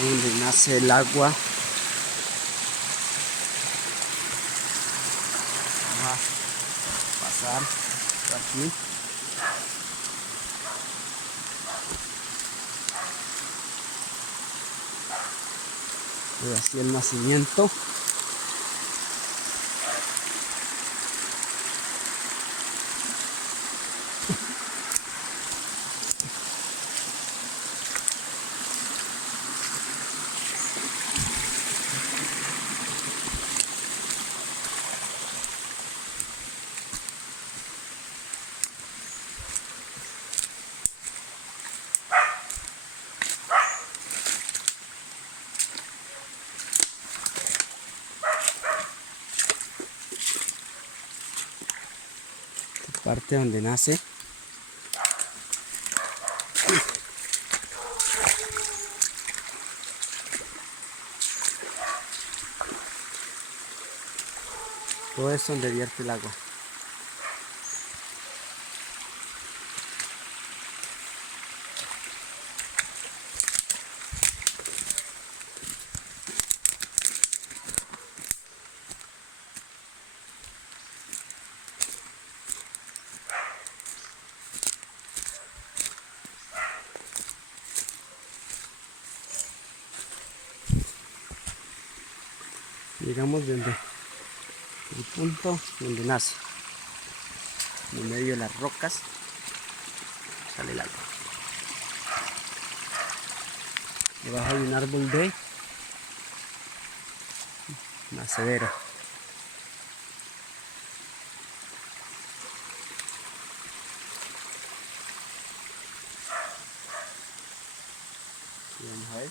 donde nace el agua. Vamos a pasar por aquí. Y así el nacimiento. Parte donde nace. Todo es donde vierte el agua. Llegamos donde el punto donde nace, en medio de las rocas sale el agua. Debajo de un árbol de nacedero. Y vamos a ver.